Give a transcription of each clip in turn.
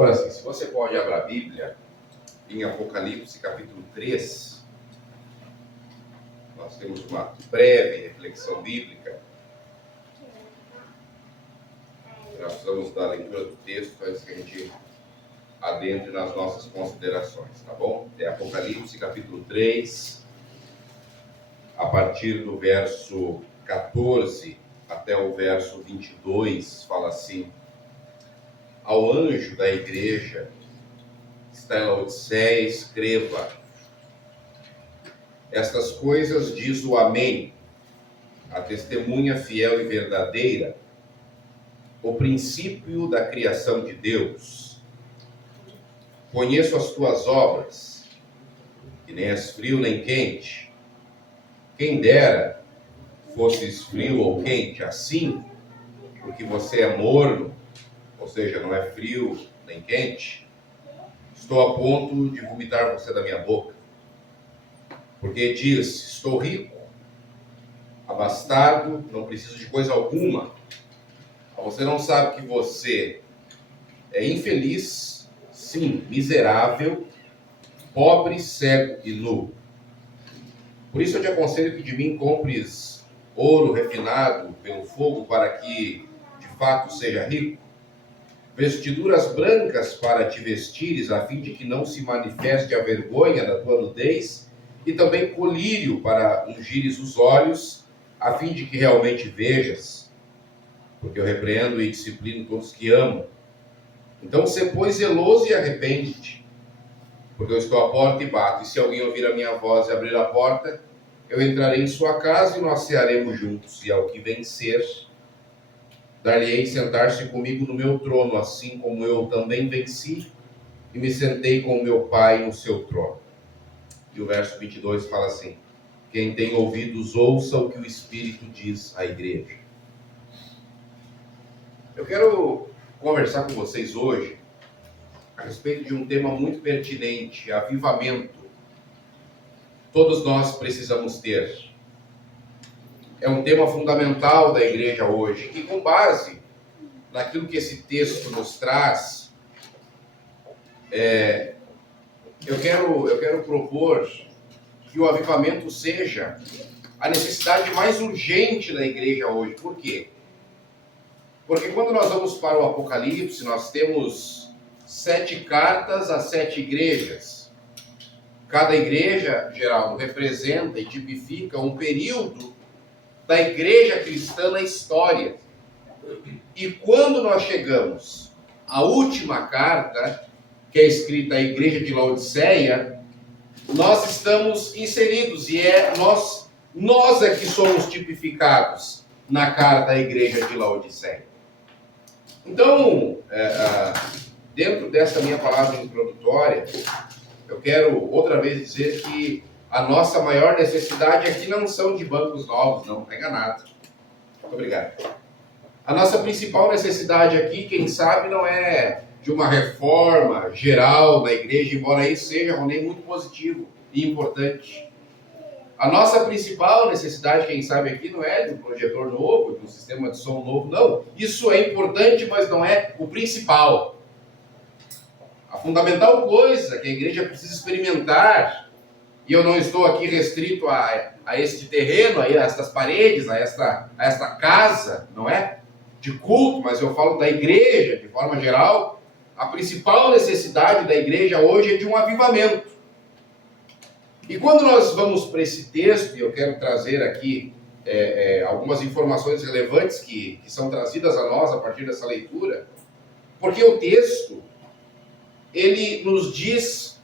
Agora sim, se você pode abrir a Bíblia em Apocalipse capítulo 3, nós temos uma breve reflexão bíblica. Nós precisamos da leitura do texto antes que a gente adentre nas nossas considerações, tá bom? É Apocalipse capítulo 3, a partir do verso 14 até o verso 22, fala assim: ao anjo da igreja que está em Laodiceia, escreva: estas coisas diz o Amém, a testemunha fiel e verdadeira, o princípio da criação de Deus. Conheço as tuas obras, que nem és frio nem quente. Quem dera fosses frio ou quente, assim, porque você é morno, ou seja, não é frio nem quente, estou a ponto de vomitar você da minha boca. Porque diz: estou rico, abastado, não preciso de coisa alguma. Você não sabe que você é infeliz, sim, miserável, pobre, cego e nu. Por isso eu te aconselho que de mim compres ouro refinado pelo fogo, para que de fato seja rico, vestiduras brancas para te vestires, a fim de que não se manifeste a vergonha da tua nudez, e também colírio para ungires os olhos, a fim de que realmente vejas, porque eu repreendo e disciplino todos que amo. Então sê, pois, zeloso e arrepende-te, porque eu estou à porta e bato, e se alguém ouvir a minha voz e abrir a porta, eu entrarei em sua casa e nós cearemos juntos, e ao que vencer, dar-lhe-ei sentar-se comigo no meu trono, assim como eu também venci e me sentei com o meu Pai no seu trono. E o verso 22 fala assim: quem tem ouvidos, ouça o que o Espírito diz à igreja. Eu quero conversar com vocês hoje a respeito de um tema muito pertinente: avivamento. Todos nós precisamos ter. É um tema fundamental da igreja hoje, e com base naquilo que esse texto nos traz, eu quero propor que o avivamento seja a necessidade mais urgente da igreja hoje. Por quê? Porque quando nós vamos para o Apocalipse, nós temos 7 cartas a 7 igrejas. Cada igreja, Geraldo, representa e tipifica um período da igreja cristã na história. E quando nós chegamos à última carta, que é escrita à igreja de Laodiceia, nós estamos inseridos, e nós é que somos tipificados na carta à igreja de Laodiceia. Então, dentro dessa minha palavra introdutória, eu quero outra vez dizer que a nossa maior necessidade aqui não são de bancos novos, não está enganado. Muito obrigado. A nossa principal necessidade aqui, quem sabe, não é de uma reforma geral da igreja, embora isso seja muito positivo e importante. A nossa principal necessidade, quem sabe aqui, não é de um projetor novo, de um sistema de som novo, não. Isso é importante, mas não é o principal. A fundamental coisa que a igreja precisa experimentar, e eu não estou aqui restrito a este terreno, a estas paredes, a esta casa, não é? De culto, mas eu falo da igreja de forma geral. A principal necessidade da igreja hoje é de um avivamento. E quando nós vamos para esse texto, e eu quero trazer aqui algumas informações relevantes que são trazidas a nós a partir dessa leitura, porque o texto, ele nos diz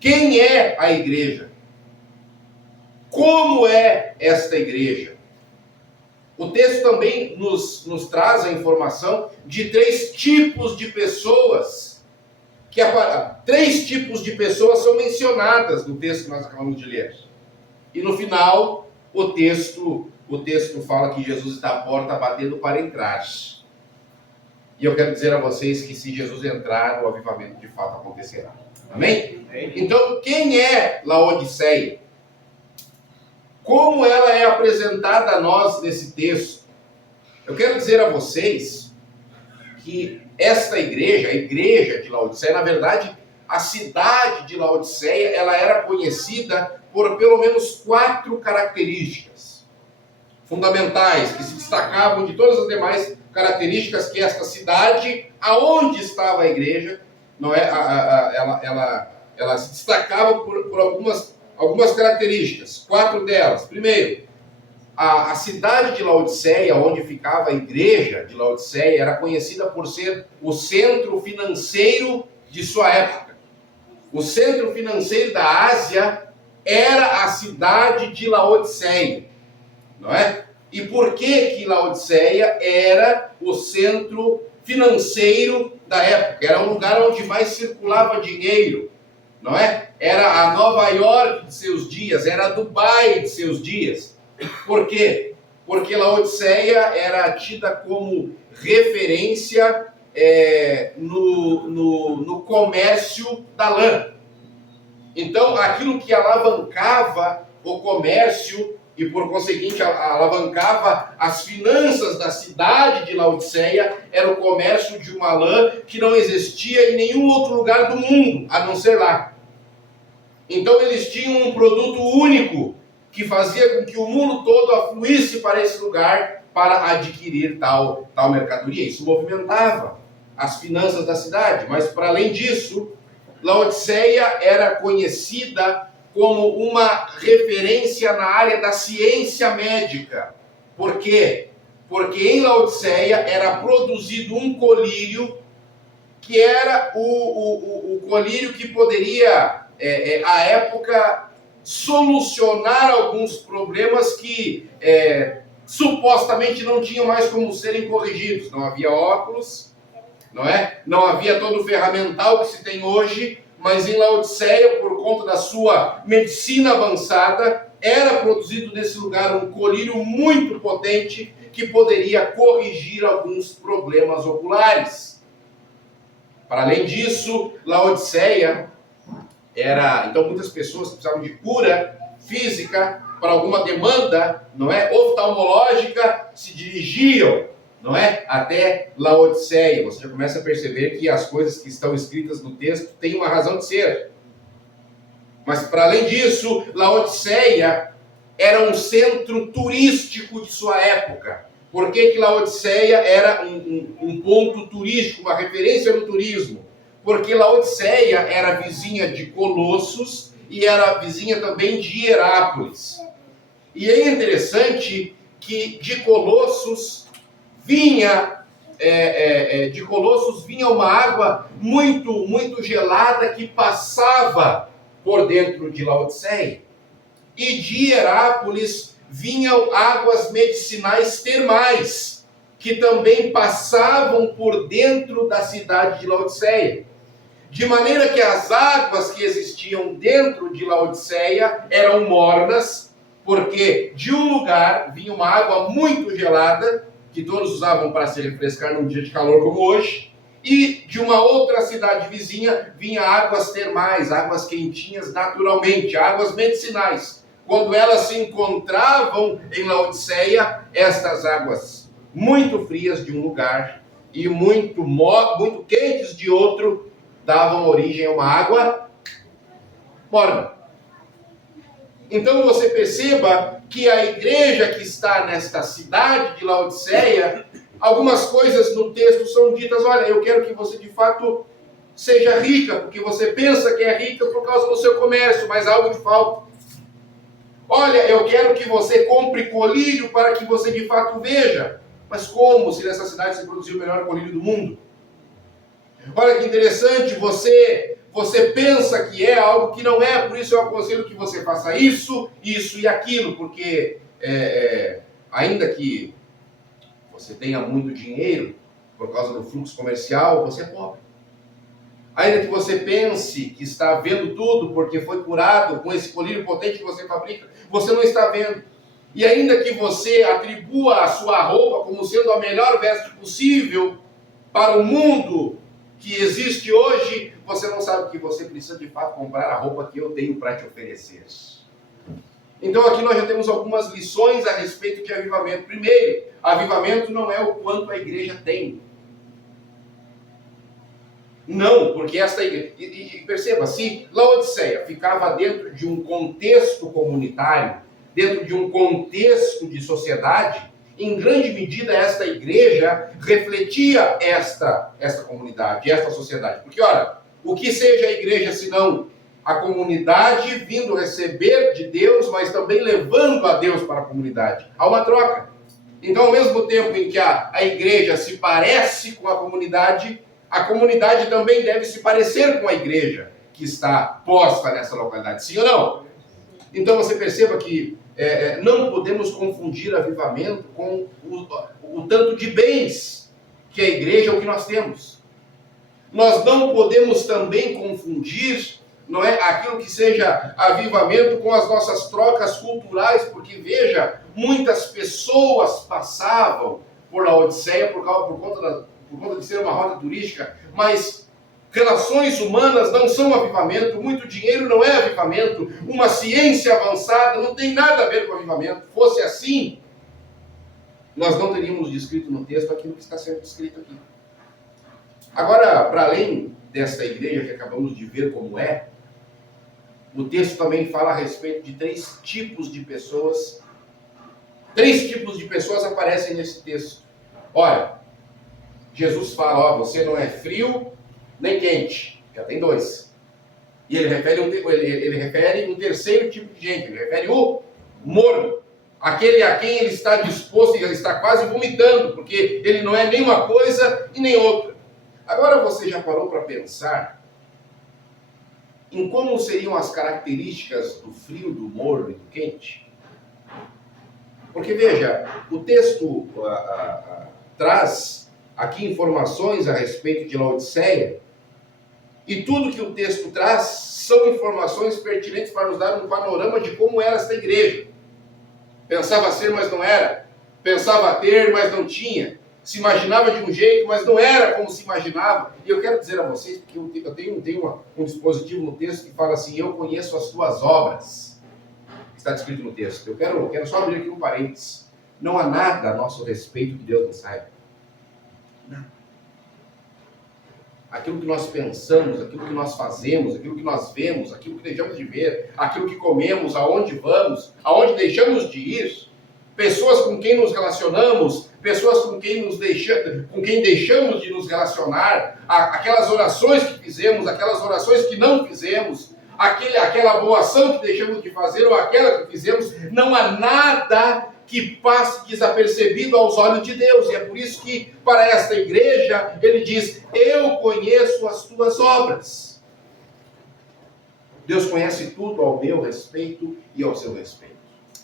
quem é a igreja, como é esta igreja. O texto também nos traz a informação de 3 tipos de pessoas, 3 tipos de pessoas são mencionadas no texto que nós acabamos de ler. E no final, o texto fala que Jesus está à porta batendo para entrar. E eu quero dizer a vocês que se Jesus entrar, o avivamento de fato acontecerá. Amém? Então, quem é Laodiceia? Como ela é apresentada a nós nesse texto? Eu quero dizer a vocês que esta igreja, a igreja de Laodiceia, na verdade, a cidade de Laodiceia, ela era conhecida por pelo menos 4 características fundamentais, que se destacavam de todas as demais características que esta cidade, aonde estava a igreja, não é, ela se destacava por algumas características, 4 delas. Primeiro, a cidade de Laodiceia, onde ficava a igreja de Laodiceia, era conhecida por ser o centro financeiro de sua época. O centro financeiro da Ásia era a cidade de Laodiceia, não é? E por que Laodiceia era o centro financeiro da época? Era um lugar onde mais circulava dinheiro, não é? Era a Nova York de seus dias, era a Dubai de seus dias. Por quê? Porque Laodiceia era tida como referência no comércio da lã. Então, aquilo que alavancava o comércio e, por conseguinte, alavancava as finanças da cidade de Laodiceia era o comércio de uma lã que não existia em nenhum outro lugar do mundo, a não ser lá. Então, eles tinham um produto único que fazia com que o mundo todo afluísse para esse lugar para adquirir tal mercadoria. Isso movimentava as finanças da cidade. Mas, para além disso, Laodiceia era conhecida como uma referência na área da ciência médica. Por quê? Porque em Laodiceia era produzido um colírio que era o colírio que poderia, à época, solucionar alguns problemas que supostamente não tinham mais como serem corrigidos. Não havia óculos, não é? Não havia todo o ferramental que se tem hoje, mas em Laodiceia, por conta da sua medicina avançada, era produzido nesse lugar um colírio muito potente que poderia corrigir alguns problemas oculares. Para além disso, Laodiceia era, então, muitas pessoas que precisavam de cura física para alguma demanda, não é, oftalmológica, se dirigiam, não é, até Laodiceia. Você já começa a perceber que as coisas que estão escritas no texto têm uma razão de ser. Mas, para além disso, Laodiceia era um centro turístico de sua época. Por que Laodiceia era um ponto turístico, uma referência no turismo? Porque Laodiceia era vizinha de Colossos e era vizinha também de Hierápolis. E é interessante que de Colossos vinha uma água muito, muito gelada que passava por dentro de Laodiceia. E de Hierápolis vinham águas medicinais termais, que também passavam por dentro da cidade de Laodiceia. De maneira que as águas que existiam dentro de Laodiceia eram mornas, porque de um lugar vinha uma água muito gelada, que todos usavam para se refrescar num dia de calor como hoje, e de uma outra cidade vizinha vinha águas termais, águas quentinhas naturalmente, águas medicinais. Quando elas se encontravam em Laodiceia, estas águas muito frias de um lugar e muito quentes de outro, davam origem a uma água morna. Então você perceba que a igreja que está nesta cidade de Laodiceia, algumas coisas no texto são ditas: olha, eu quero que você de fato seja rica, porque você pensa que é rica por causa do seu comércio, mas algo de falta. Olha, eu quero que você compre colírio para que você de fato veja. Mas como se nessa cidade se produziu o melhor colírio do mundo? Olha que interessante, você pensa que é algo que não é, por isso eu aconselho que você faça isso, isso e aquilo, porque ainda que você tenha muito dinheiro por causa do fluxo comercial, você é pobre. Ainda que você pense que está vendo tudo porque foi curado com esse colírio potente que você fabrica, você não está vendo. E ainda que você atribua a sua roupa como sendo a melhor veste possível para o mundo que existe hoje, você não sabe que você precisa de fato comprar a roupa que eu tenho para te oferecer. Então aqui nós já temos algumas lições a respeito de avivamento. Primeiro, avivamento não é o quanto a igreja tem. Não, porque esta igreja... E perceba, se Laodiceia ficava dentro de um contexto comunitário, dentro de um contexto de sociedade, em grande medida esta igreja refletia esta comunidade, esta sociedade. Porque, olha, o que seja a igreja senão a comunidade vindo receber de Deus, mas também levando a Deus para a comunidade. Há uma troca. Então, ao mesmo tempo em que a igreja se parece com a comunidade também deve se parecer com a igreja que está posta nessa localidade. Sim ou não? Então, você perceba que não podemos confundir avivamento com o tanto de bens que a igreja é o que nós temos. Nós não podemos também confundir, não é, aquilo que seja avivamento com as nossas trocas culturais, porque veja, muitas pessoas passavam por Laodiceia por conta de ser uma rota turística, mas relações humanas não são avivamento, muito dinheiro não é avivamento, uma ciência avançada não tem nada a ver com avivamento. Fosse assim, nós não teríamos descrito no texto aquilo que está sendo descrito aqui. Agora, para além desta igreja que acabamos de ver como é, o texto também fala a respeito de três tipos de pessoas. Três tipos de pessoas aparecem nesse texto. Olha, Jesus fala, ó, você não é frio nem quente. Já tem dois. E ele refere um terceiro tipo de gente. Ele refere o morno. Aquele a quem ele está disposto, ele está quase vomitando, porque ele não é nem uma coisa e nem outra. Agora você já parou para pensar em como seriam as características do frio, do morno e do quente? Porque veja, o texto traz aqui informações a respeito de Laodiceia, e tudo que o texto traz são informações pertinentes para nos dar um panorama de como era esta igreja. Pensava ser, mas não era. Pensava ter, mas não tinha. Se imaginava de um jeito, mas não era como se imaginava. E eu quero dizer a vocês, porque eu tenho um dispositivo no texto que fala assim, eu conheço as tuas obras. Está descrito no texto. Eu quero só abrir aqui um parênteses. Não há nada a nosso respeito que Deus não saiba. Nada. Aquilo que nós pensamos, aquilo que nós fazemos, aquilo que nós vemos, aquilo que deixamos de ver, aquilo que comemos, aonde vamos, aonde deixamos de ir, pessoas com quem nos relacionamos, pessoas com quem deixamos de nos relacionar, aquelas orações que fizemos, aquelas orações que não fizemos, aquela boa ação que deixamos de fazer ou aquela que fizemos, não há nada que passe desapercebido aos olhos de Deus. E é por isso que, para esta igreja, ele diz, eu conheço as tuas obras. Deus conhece tudo ao meu respeito e ao seu respeito.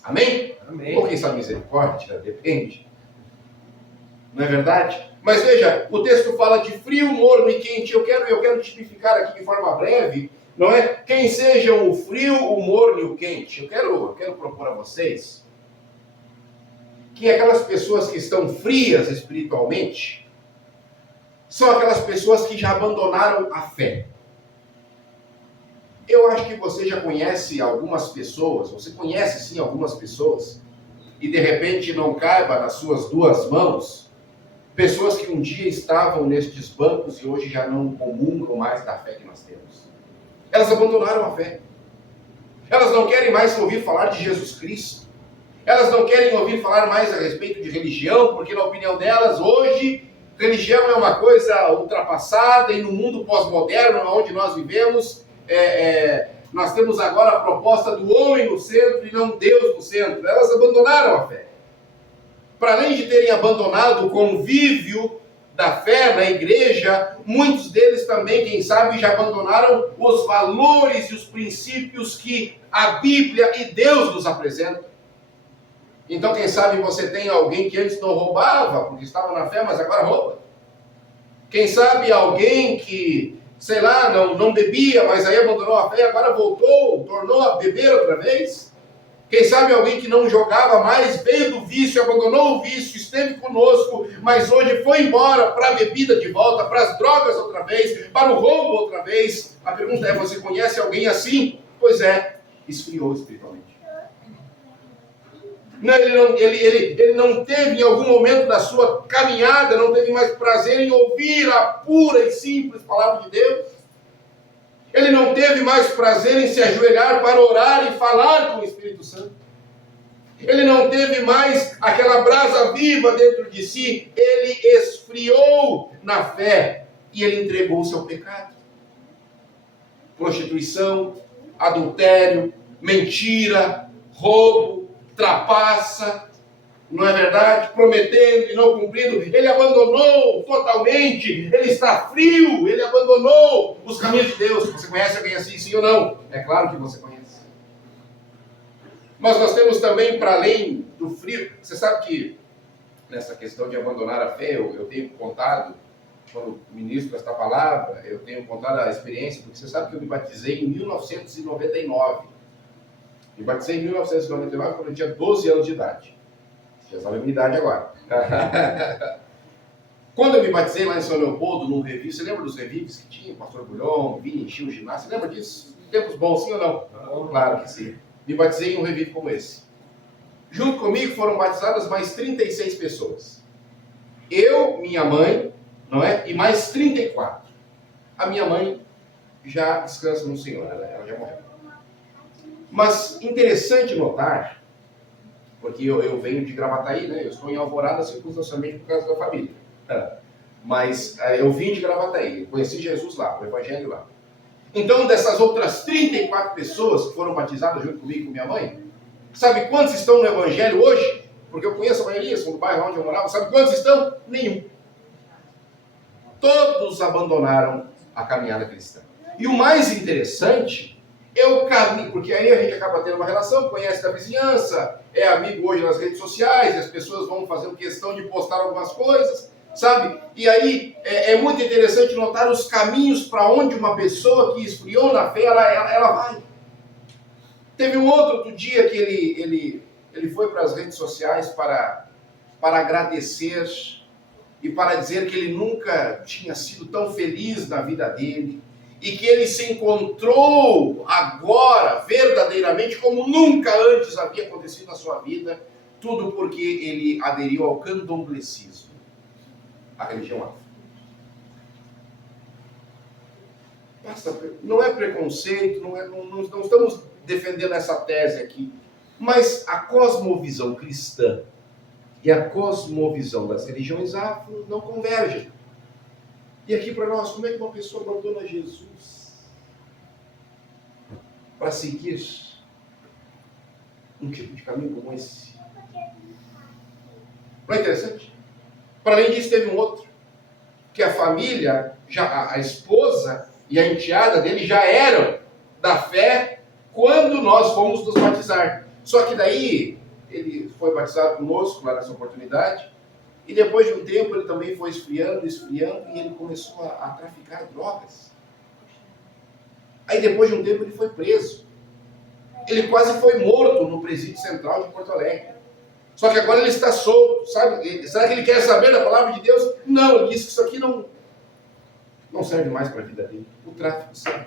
Amém? Amém. Ou quem sabe misericórdia, depende. Não é verdade? Mas veja, o texto fala de frio, morno e quente. Eu quero tipificar aqui de forma breve, não é? Quem sejam o frio, o morno e o quente. Eu quero propor a vocês que aquelas pessoas que estão frias espiritualmente são aquelas pessoas que já abandonaram a fé. Eu acho que você já conhece algumas pessoas, você conhece sim algumas pessoas, e de repente não caiba nas suas duas mãos, pessoas que um dia estavam nestes bancos e hoje já não comungam mais da fé que nós temos. Elas abandonaram a fé. Elas não querem mais ouvir falar de Jesus Cristo. Elas não querem ouvir falar mais a respeito de religião, porque na opinião delas, hoje, religião é uma coisa ultrapassada e no mundo pós-moderno, onde nós vivemos, nós temos agora a proposta do homem no centro e não Deus no centro. Elas abandonaram a fé. Para além de terem abandonado o convívio da fé na igreja, muitos deles também, quem sabe, já abandonaram os valores e os princípios que a Bíblia e Deus nos apresentam. Então, quem sabe você tem alguém que antes não roubava, porque estava na fé, mas agora rouba. Quem sabe alguém que, sei lá, não bebia, mas aí abandonou a fé e agora voltou, tornou a beber outra vez. Quem sabe alguém que não jogava mais, veio do vício, abandonou o vício, esteve conosco, mas hoje foi embora para a bebida de volta, para as drogas outra vez, para o roubo outra vez. A pergunta é, você conhece alguém assim? Pois é, esfriou espiritualmente. Não, ele não teve em algum momento da sua caminhada, não teve mais prazer em ouvir a pura e simples palavra de Deus. Ele não teve mais prazer em se ajoelhar para orar e falar com o Espírito Santo. Ele não teve mais aquela brasa viva dentro de si. Ele esfriou na fé e ele entregou-se ao pecado. Prostituição, adultério, mentira, roubo, trapaça, não é verdade? Prometendo e não cumprindo. Ele abandonou totalmente. Ele está frio. Ele abandonou os caminhos de Deus. Você conhece alguém assim, sim ou não? É claro que você conhece. Mas nós temos também, para além do frio, você sabe que nessa questão de abandonar a fé, eu tenho contado, quando ministro esta palavra, eu tenho contado a experiência, porque você sabe que eu me batizei em 1999. Me batizei em 1999 quando eu tinha 12 anos de idade. Já sabe a minha idade agora. Quando eu me batizei lá em São Leopoldo, num revivo, você lembra dos revives que tinha? O pastor Bulhão, vinha, enchia o ginásio. Você lembra disso? Tempos bons, sim ou não? Claro que sim. Me batizei em um revivo como esse. Junto comigo foram batizadas mais 36 pessoas. Eu, minha mãe, não é? E mais 34. A minha mãe já descansa no Senhor, ela já morreu. Mas interessante notar, porque eu venho de Gravataí, né? Eu estou em Alvorada circunstancialmente por causa da família. Mas eu vim de Gravataí, conheci Jesus lá, o Evangelho lá. Então, dessas outras 34 pessoas que foram batizadas junto comigo e com minha mãe, sabe quantos estão no Evangelho hoje? Porque eu conheço a maioria, são do bairro onde eu morava. Sabe quantos estão? Nenhum. Todos abandonaram a caminhada cristã. E o mais interessante é o caminho, porque aí a gente acaba tendo uma relação, conhece da vizinhança, é amigo hoje nas redes sociais, as pessoas vão fazendo questão de postar algumas coisas, sabe? E aí é muito interessante notar os caminhos para onde uma pessoa que esfriou na fé, ela vai. Teve um outro dia que ele foi para as redes sociais para agradecer e para dizer que ele nunca tinha sido tão feliz na vida dele e que ele se encontrou agora verdadeiramente como nunca antes havia acontecido na sua vida, tudo porque ele aderiu ao candomblecismo, a religião afro. Não é preconceito, não estamos defendendo essa tese aqui, mas a cosmovisão cristã e a cosmovisão das religiões afro não convergem. E aqui para nós, como é que uma pessoa abandona Jesus para seguir um tipo de caminho como esse? Não é interessante? Para além disso, teve um outro, que a família, a esposa e a enteada dele já eram da fé quando nós fomos nos batizar. Só que daí, ele foi batizado conosco lá nessa oportunidade, e depois de um tempo ele também foi esfriando, e ele começou a traficar drogas. Aí depois de um tempo ele foi preso. Ele quase foi morto no presídio central de Porto Alegre. Só que agora ele está solto, sabe? Será que ele quer saber da palavra de Deus? Não, ele disse que isso aqui não serve mais para a vida dele. O tráfico serve.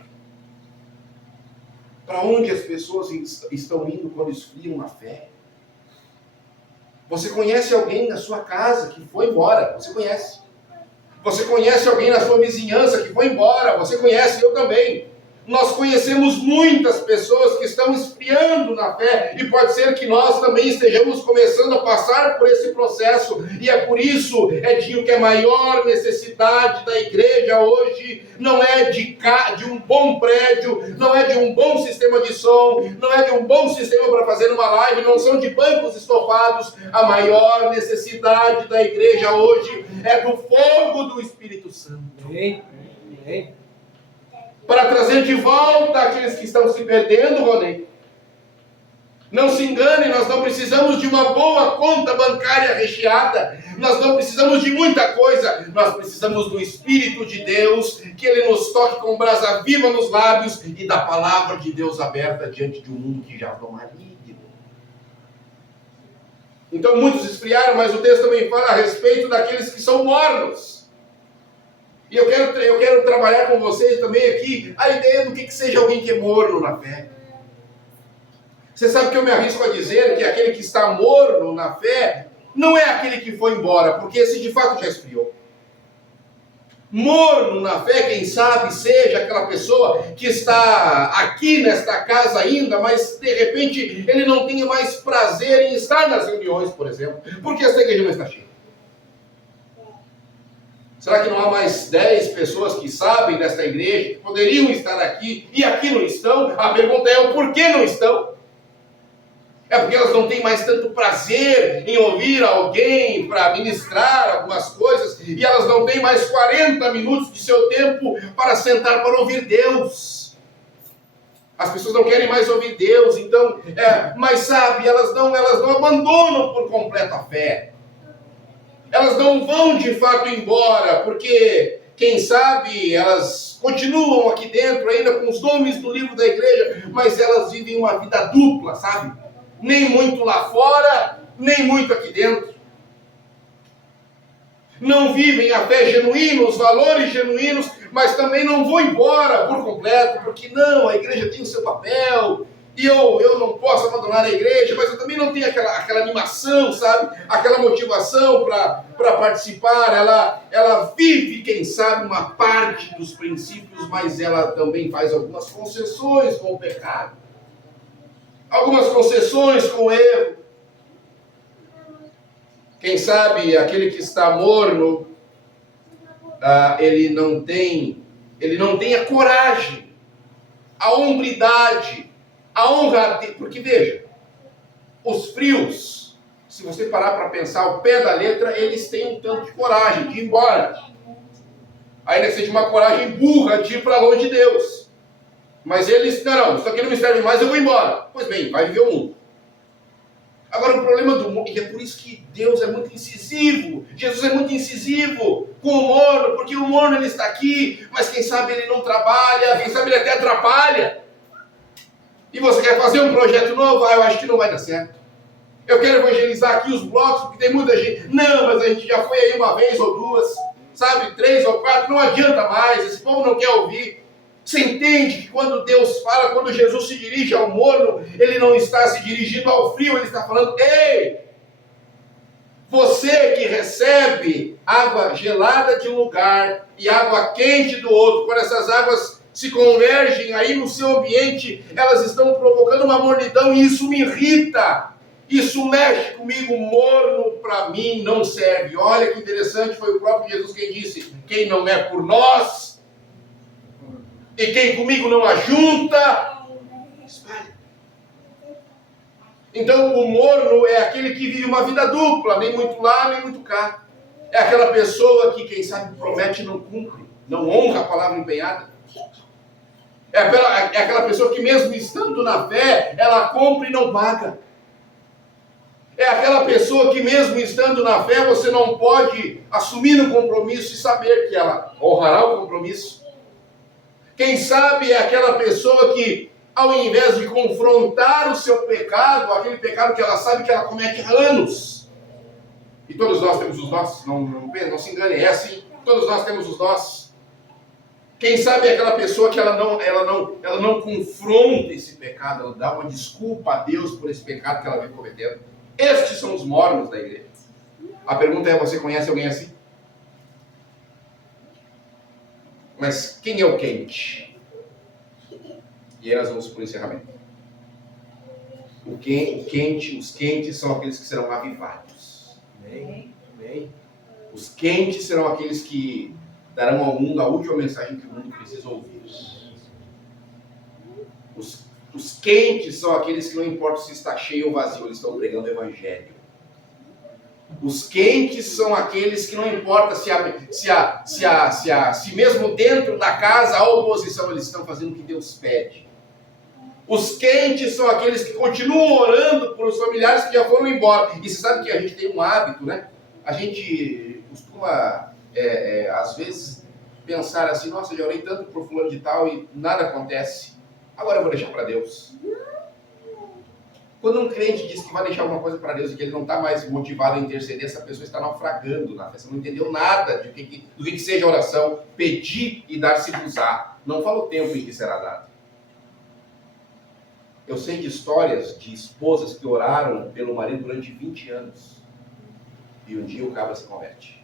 Para onde as pessoas estão indo quando esfriam na fé? Você conhece alguém na sua casa que foi embora? Você conhece. Você conhece alguém na sua vizinhança que foi embora? Você conhece, eu também. Nós conhecemos muitas pessoas que estão esfriando na fé, e pode ser que nós também estejamos começando a passar por esse processo, e é por isso, Edinho, que a maior necessidade da igreja hoje não é de um bom prédio, não é de um bom sistema de som, não é de um bom sistema para fazer uma live, não são de bancos estofados. A maior necessidade da igreja hoje é do fogo do Espírito Santo. Para trazer de volta aqueles que estão se perdendo, Ronei. Não se engane, nós não precisamos de uma boa conta bancária recheada, nós não precisamos de muita coisa, nós precisamos do Espírito de Deus, que Ele nos toque com brasa viva nos lábios e da palavra de Deus aberta diante de um mundo que já está maligno. Então muitos esfriaram, mas o texto também fala a respeito daqueles que são mornos. E eu quero trabalhar com vocês também aqui a ideia do que seja alguém que é morno na fé. Você sabe que eu me arrisco a dizer que aquele que está morno na fé não é aquele que foi embora, porque esse de fato já esfriou. Morno na fé, quem sabe, seja aquela pessoa que está aqui nesta casa ainda, mas de repente ele não tenha mais prazer em estar nas reuniões, por exemplo, porque esta igreja não está cheia. Será que não há mais 10 pessoas que sabem desta igreja, que poderiam estar aqui e aqui não estão? A pergunta é o porquê não estão? É porque elas não têm mais tanto prazer em ouvir alguém para ministrar algumas coisas, e elas não têm mais 40 minutos de seu tempo para sentar para ouvir Deus. As pessoas não querem mais ouvir Deus, então, mas sabe, elas não abandonam por completo a fé. Elas não vão de fato embora, porque, quem sabe, elas continuam aqui dentro ainda com os nomes do livro da igreja, mas elas vivem uma vida dupla, sabe? Nem muito lá fora, nem muito aqui dentro. Não vivem a fé genuína, os valores genuínos, mas também não vão embora por completo, porque não, a igreja tem o seu papel, e eu não posso abandonar a igreja, mas eu também não tenho aquela animação, sabe? Aquela motivação para participar. Ela vive, quem sabe, uma parte dos princípios, mas ela também faz algumas concessões com o pecado. Algumas concessões com o erro. Quem sabe aquele que está morno, ele não tem a coragem, a hombridade, a honra, porque veja, os frios, se você parar para pensar ao pé da letra, eles têm um tanto de coragem de ir embora. Ainda que seja uma coragem burra de ir para longe de Deus. Mas eles, não, isso aqui não me serve mais, eu vou embora. Pois bem, vai viver o mundo. Agora o problema do mundo, e é por isso que Deus é muito incisivo, Jesus é muito incisivo com o morno, porque o morno ele está aqui, mas quem sabe ele não trabalha, quem sabe ele até atrapalha. E você quer fazer um projeto novo? Eu acho que não vai dar certo. Eu quero evangelizar aqui os blocos, porque tem muita gente. Não, mas a gente já foi aí uma vez ou duas, sabe, 3 ou 4, não adianta mais, esse povo não quer ouvir. Você entende que quando Deus fala, quando Jesus se dirige ao morno, ele não está se dirigindo ao frio, ele está falando, ei, você que recebe água gelada de um lugar e água quente do outro, quando essas águas se convergem aí no seu ambiente, elas estão provocando uma mornidão e isso me irrita. Isso mexe comigo, morno para mim não serve. Olha que interessante, foi o próprio Jesus quem disse, quem não é por nós, e quem comigo não ajunta, espalha. Então o morno é aquele que vive uma vida dupla, nem muito lá, nem muito cá. É aquela pessoa que, quem sabe, promete e não cumpre, não honra a palavra empenhada. É aquela pessoa que mesmo estando na fé, ela compra e não paga. É aquela pessoa que mesmo estando na fé, você não pode assumir um compromisso e saber que ela honrará o compromisso. Quem sabe é aquela pessoa que, ao invés de confrontar o seu pecado, aquele pecado que ela sabe que ela comete há anos, e todos nós temos os nossos, não se engane, é assim, todos nós temos os nossos. Quem sabe é aquela pessoa que ela não confronta esse pecado, ela dá uma desculpa a Deus por esse pecado que ela vem cometendo. Estes são os mornos da igreja. A pergunta é, você conhece alguém assim? Mas quem é o quente? E aí nós vamos para o encerramento. Os quentes são aqueles que serão avivados. Amém? Amém? Os quentes serão aqueles que darão ao mundo a última mensagem que o mundo precisa ouvir. Os quentes são aqueles que não importa se está cheio ou vazio, eles estão pregando o evangelho. Os quentes são aqueles que não importa se mesmo dentro da casa há oposição, eles estão fazendo o que Deus pede. Os quentes são aqueles que continuam orando por os familiares que já foram embora. E você sabe que a gente tem um hábito, né? A gente costuma, às vezes, pensar assim, nossa, já orei tanto por fulano de tal e nada acontece. Agora eu vou deixar para Deus. Quando um crente diz que vai deixar alguma coisa para Deus e que ele não está mais motivado a interceder, essa pessoa está naufragando na fé. Você não entendeu nada do que seja oração. Pedir e dar-se-vos-á. Não fala o tempo em que será dado. Eu sei de histórias de esposas que oraram pelo marido durante 20 anos. E um dia o cabra se converte.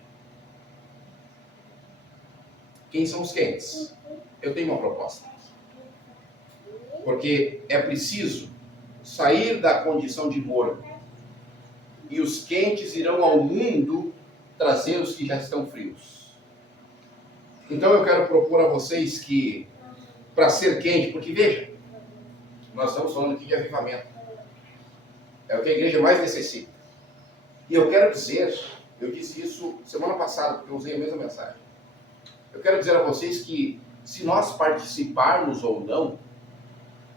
Quem são os quentes? Eu tenho uma proposta. Porque é preciso sair da condição de morno. E os quentes irão ao mundo trazer os que já estão frios. Então eu quero propor a vocês que, para ser quente, porque veja, nós estamos falando aqui de avivamento. É o que a igreja mais necessita. E eu quero dizer, eu disse isso semana passada, porque eu usei a mesma mensagem. Eu quero dizer a vocês que, se nós participarmos ou não,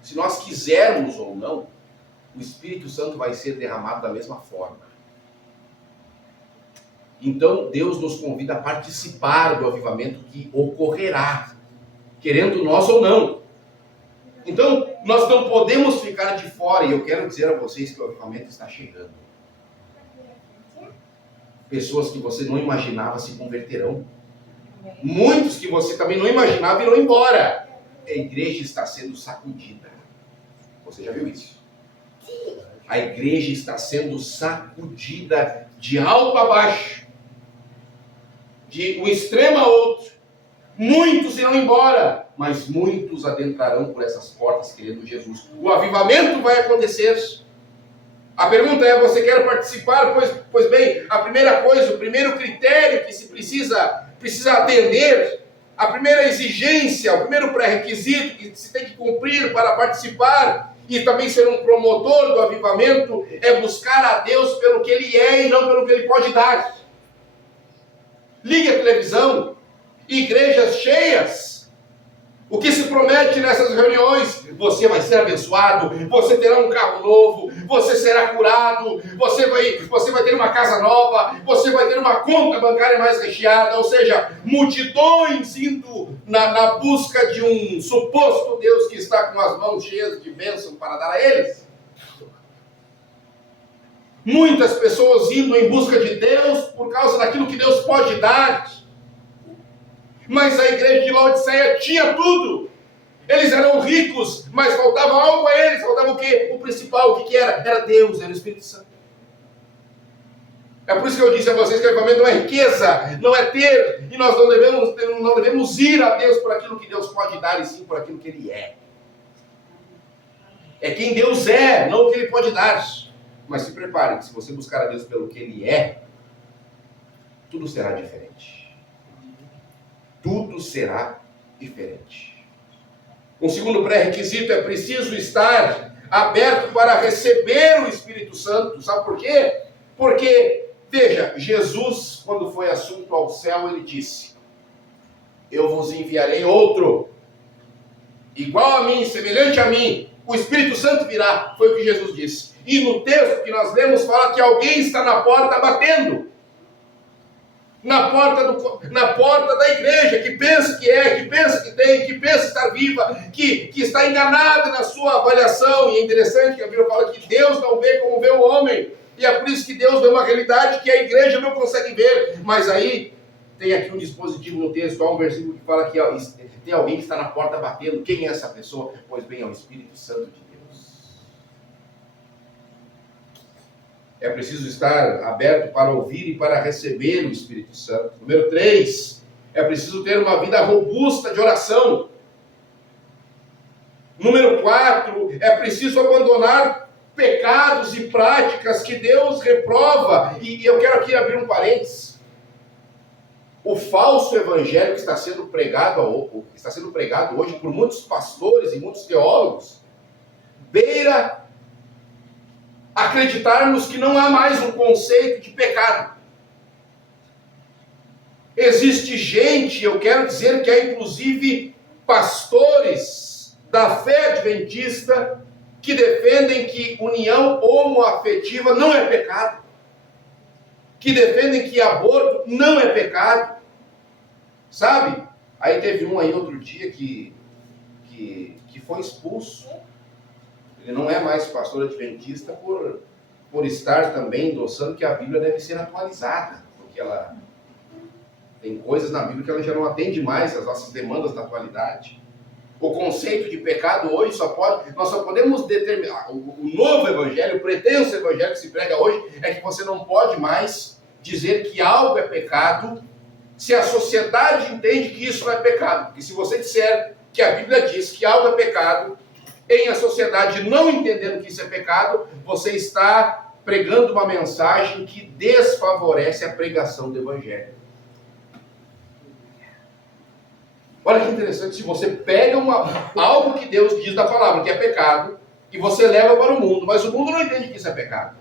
se nós quisermos ou não, o Espírito Santo vai ser derramado da mesma forma. Então, Deus nos convida a participar do avivamento que ocorrerá, querendo nós ou não. Então, nós não podemos ficar de fora, e eu quero dizer a vocês que o avivamento está chegando. Pessoas que você não imaginava se converterão. Muitos que você também não imaginava irão embora. A igreja está sendo sacudida. Você já viu isso? A igreja está sendo sacudida de alto a baixo, de um extremo a outro. Muitos irão embora, mas muitos adentrarão por essas portas querendo Jesus. O avivamento vai acontecer. A pergunta é: você quer participar? Pois bem, a primeira coisa, o primeiro critério que se precisa atender, a primeira exigência, o primeiro pré-requisito que se tem que cumprir para participar e também ser um promotor do avivamento é buscar a Deus pelo que Ele é e não pelo que Ele pode dar. Ligue a televisão, igrejas cheias. O que se promete nessas reuniões? Você vai ser abençoado, você terá um carro novo, você será curado, você vai ter uma casa nova, você vai ter uma conta bancária mais recheada, ou seja, multidões indo na busca de um suposto Deus que está com as mãos cheias de bênção para dar a eles. Muitas pessoas indo em busca de Deus por causa daquilo que Deus pode dar. Mas a igreja de Laodiceia tinha tudo. Eles eram ricos, mas faltava algo a eles. Faltava o quê? O principal, o que era? Era Deus, era o Espírito Santo. É por isso que eu disse a vocês que o avivamento não é riqueza, não é ter, e nós não devemos ir a Deus por aquilo que Deus pode dar, e sim por aquilo que Ele é. É quem Deus é, não o que Ele pode dar. Mas se prepare, que se você buscar a Deus pelo que Ele é, tudo será diferente. Tudo será diferente. Um segundo pré-requisito é preciso estar aberto para receber o Espírito Santo. Sabe por quê? Porque, veja, Jesus, quando foi assunto ao céu, Ele disse: eu vos enviarei outro, igual a mim, semelhante a mim, o Espírito Santo virá. Foi o que Jesus disse. E no texto que nós lemos fala que alguém está na porta batendo. Na porta da igreja, que pensa que é, que pensa que tem, que pensa estar viva, que está enganada na sua avaliação. E é interessante que a Bíblia fala que Deus não vê como vê o homem. E é por isso que Deus vê uma realidade que a igreja não consegue ver. Mas aí, tem aqui um dispositivo no texto, há um versículo que fala que tem alguém que está na porta batendo. Quem é essa pessoa? Pois bem, é o Espírito Santo de Deus. É preciso estar aberto para ouvir e para receber o Espírito Santo. Número 3, é preciso ter uma vida robusta de oração. Número 4, é preciso abandonar pecados e práticas que Deus reprova. E eu quero aqui abrir um parênteses. O falso evangelho que está sendo pregado hoje por muitos pastores e muitos teólogos, beira acreditarmos que não há mais um conceito de pecado. Existe gente, eu quero dizer que há inclusive pastores da fé adventista que defendem que união homoafetiva não é pecado, que defendem que aborto não é pecado, sabe? Aí teve um aí outro dia que foi expulso. Ele não é mais pastor adventista por estar também endossando que a Bíblia deve ser atualizada, porque ela tem coisas na Bíblia que ela já não atende mais às nossas demandas da atualidade. O conceito de pecado hoje nós só podemos determinar, o novo evangelho, o pretenso evangelho que se prega hoje, é que você não pode mais dizer que algo é pecado se a sociedade entende que isso não é pecado. Porque se você disser que a Bíblia diz que algo é pecado, em a sociedade não entendendo que isso é pecado, você está pregando uma mensagem que desfavorece a pregação do evangelho. Olha que interessante, se você pega algo que Deus diz da palavra, que é pecado, e você leva para o mundo, mas o mundo não entende que isso é pecado.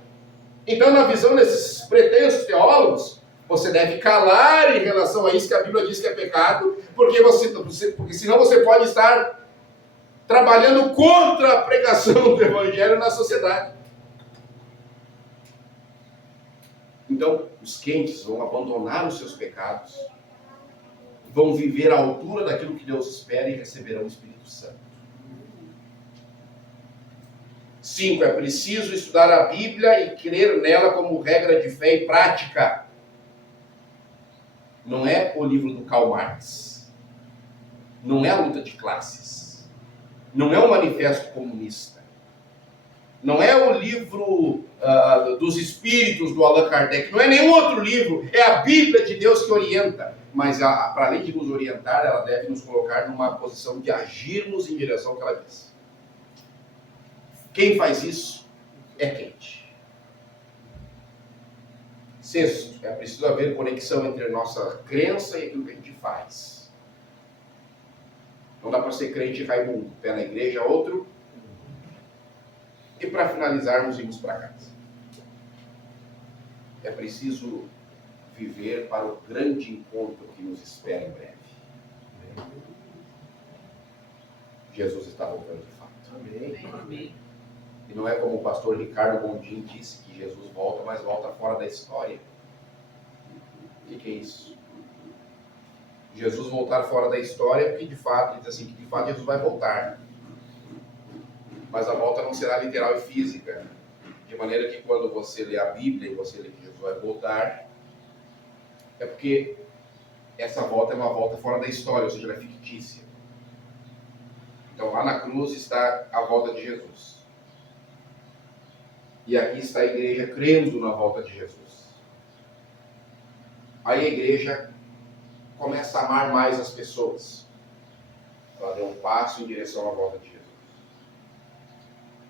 Então, na visão desses pretensos teólogos, você deve calar em relação a isso que a Bíblia diz que é pecado, porque senão você pode estar trabalhando contra a pregação do evangelho na sociedade. Então, os crentes vão abandonar os seus pecados, vão viver à altura daquilo que Deus espera e receberão o Espírito Santo. 5. É preciso estudar a Bíblia e crer nela como regra de fé e prática. Não é o livro do Karl Marx. Não é a luta de classes. Não é o manifesto comunista. Não é o livro dos espíritos do Allan Kardec. Não é nenhum outro livro. É a Bíblia de Deus que orienta. Mas, para além de nos orientar, ela deve nos colocar numa posição de agirmos em direção ao que ela diz. Quem faz isso é crente. 6. É preciso haver conexão entre a nossa crença e aquilo que a gente faz. Não dá para ser crente Raimundo. Pé na igreja, outro. E para finalizarmos, irmos para casa. É preciso viver para o grande encontro que nos espera em breve. Jesus está voltando de fato. Amém. E não é como o pastor Ricardo Gondim disse, que Jesus volta, mas volta fora da história. O que é isso? Jesus voltar fora da história, porque de fato, ele diz assim, que de fato Jesus vai voltar. Mas a volta não será literal e física. De maneira que quando você lê a Bíblia e você lê que Jesus vai voltar, é porque essa volta é uma volta fora da história, ou seja, ela é fictícia. Então lá na cruz está a volta de Jesus. E aqui está a igreja crendo na volta de Jesus. Aí a igreja começa a amar mais as pessoas. Ela deu um passo em direção à volta de Jesus.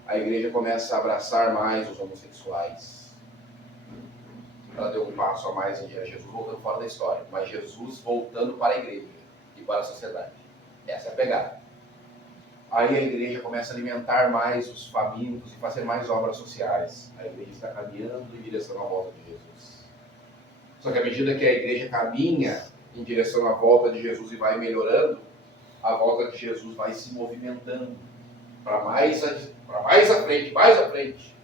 A igreja começa a abraçar mais os homossexuais. Ela deu um passo a mais em direção a Jesus voltando fora da história, mas Jesus voltando para a igreja e para a sociedade. Essa é a pegada. Aí a igreja começa a alimentar mais os famintos e fazer mais obras sociais. A igreja está caminhando em direção à volta de Jesus. Só que à medida que a igreja caminha em direção à volta de Jesus e vai melhorando, a volta de Jesus vai se movimentando para mais à frente.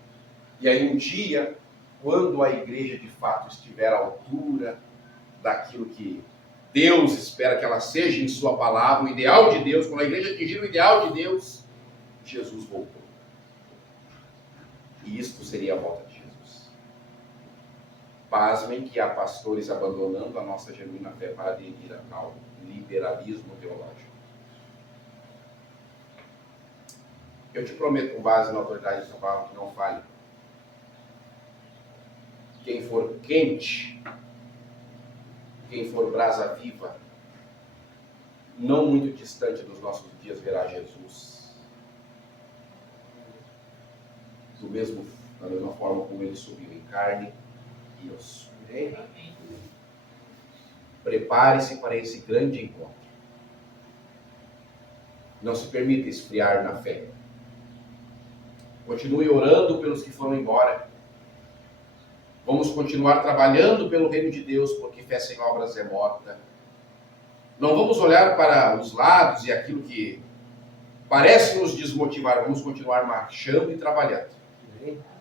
E aí um dia, quando a igreja de fato estiver à altura daquilo que Deus espera que ela seja em sua palavra, o ideal de Deus, quando a igreja atingir o ideal de Deus, Jesus voltou. E isto seria a volta de Jesus. Pasmem que há pastores abandonando a nossa genuína fé para aderir ao liberalismo teológico. Eu te prometo, com base na autoridade dessa palavra, que não falhe. Quem for quente, quem for brasa viva, não muito distante dos nossos dias, verá Jesus. Da mesma forma como ele subiu em carne e osso. Prepare-se para esse grande encontro. Não se permita esfriar na fé. Continue orando pelos que foram embora. Vamos continuar trabalhando pelo reino de Deus, porque fé sem obras é morta. Não vamos olhar para os lados e aquilo que parece nos desmotivar. Vamos continuar marchando e trabalhando.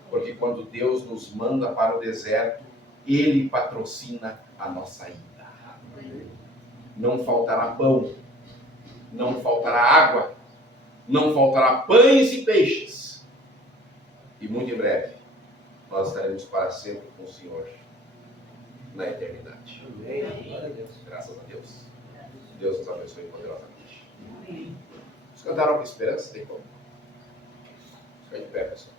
Porque quando Deus nos manda para o deserto, Ele patrocina a nossa ida. Não faltará pão, não faltará água, não faltará pães e peixes. E muito em breve, nós estaremos para sempre com o Senhor na eternidade. Amém. Graças a Deus. Deus nos abençoe poderosamente. Vocês cantaram Esperança? Tem como? Fica de pé, pessoal.